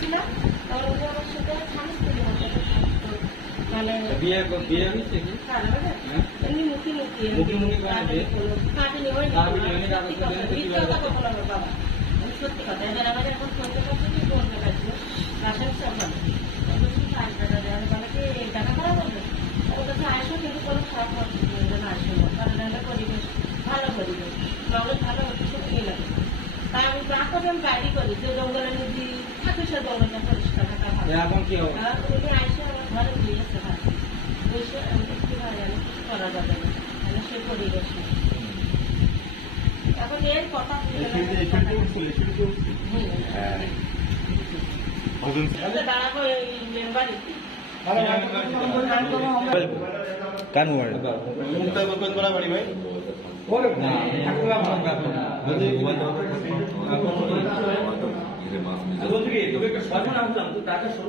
আসছিলাম তখন আমার সাথে স্বামী স্ত্রী মানে বিয়ে বিয়ে হয়েছে কি এমনি মুখি মুখি বাবা সত্যি কথা এবার আমার এখন ফোনটা করছে কি বলতে পারছি রাসায়নিক সরকার টাকা খারাপ হবে ওর কাছে আসো কিন্তু কোনো খারাপ হচ্ছে আসবে না কারণ একটা পরিবেশ ভালো পরিবেশ জঙ্গল ভালো হচ্ছে সব কি লাগে তাই আমি প্রাকৃতিক আমি গাড়ি করি যে জঙ্গলের মধ্যে থাকে সে জঙ্গলটা পরিষ্কার থাকা ভালো এখন কি হবে উনি আসে আমার ঘরে দিয়েছে ভালো বসে আমি কি ভাই আমি কিছু করা যাবে না মানে সে পরিবেশ এখন এর কথা দাঁড়াবো এই মেম্বারে কান ওয়ার্ড মুক্তা বরকত বড় বাড়ি ভাই তোকে একটা সর্বনাম টাকা শুরু